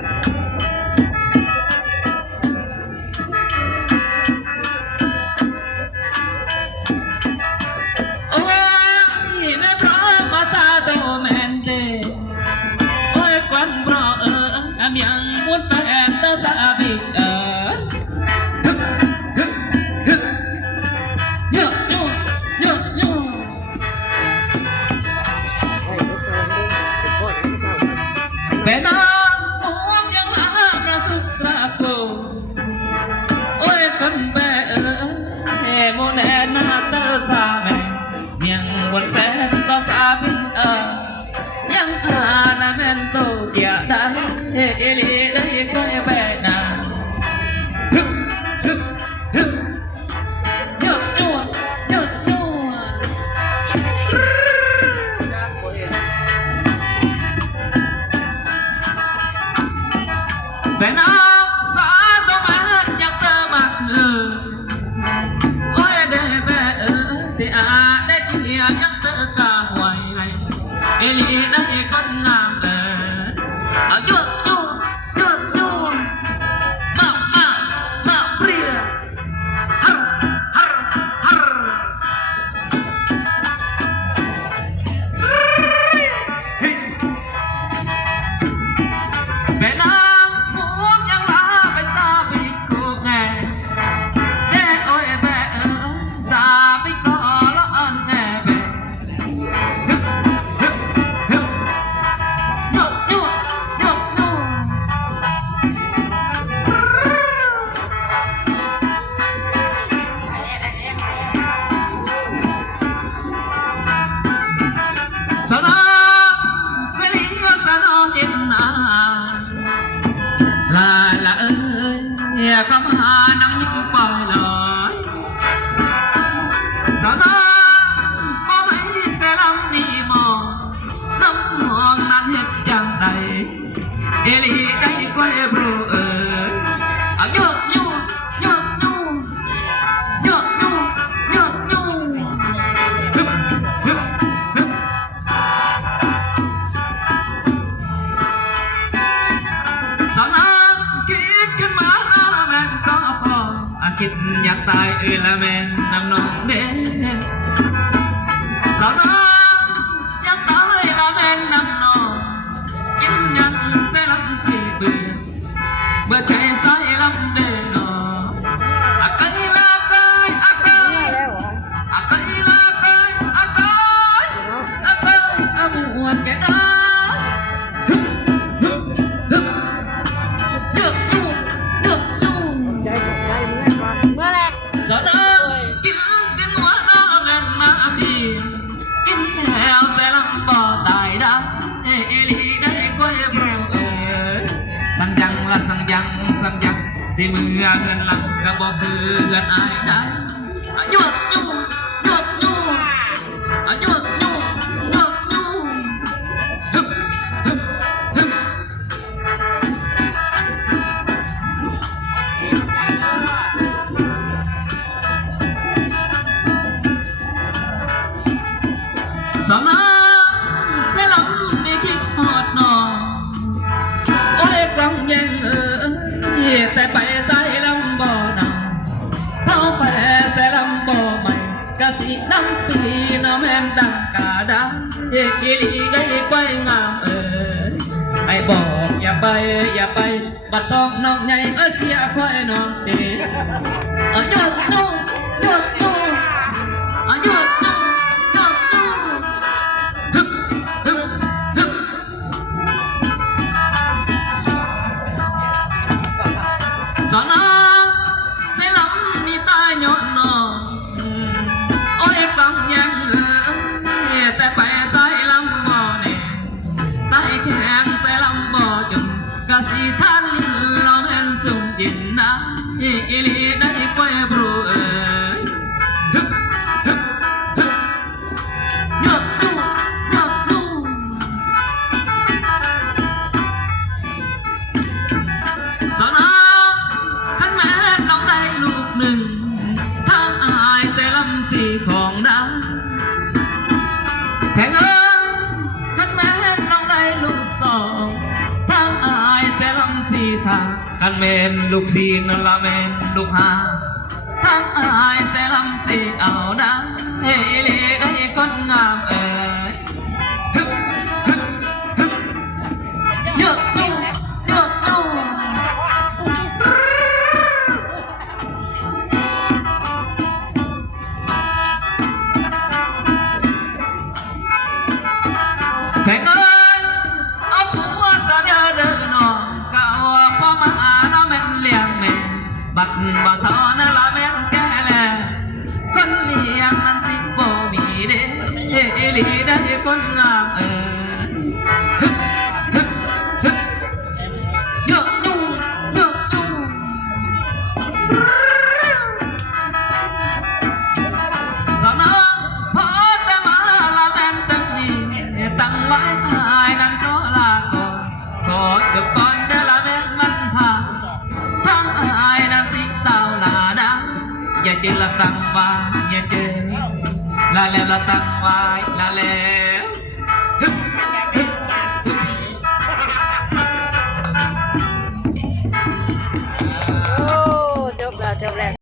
you về nó phá gió mát nhắc ta mặt lờ ôi, để về ở để à để chị nhắc ta cả hoài này. Em đi đây con nào ít nhắc tay ơi là mẹ nằm nồng bé sao đó nhắc tài là mẹ nằm nồng chính nhắc sẽ lắm gì bừa bờ chạy สัญญาสิเมือเงินหลังก็บอกเงินอายได้ยุ่งยุ่ง บอกอย่าไปอย่าไปบัดต้องน้องใหญ่เออเสียค่อยน้องเด็กเออหยุดน้งหยุดน้องเออหยุด nhị ili đây quê bru ơi. Thức thức thức. Nhật tu. ทางกันเมนลูกซีนละเมนลูกหาทั้งอายเสลำสีเอานะเฮลีไอ้คน bật mà ta tăng vai nhà trên. La leo la tăng vai la leo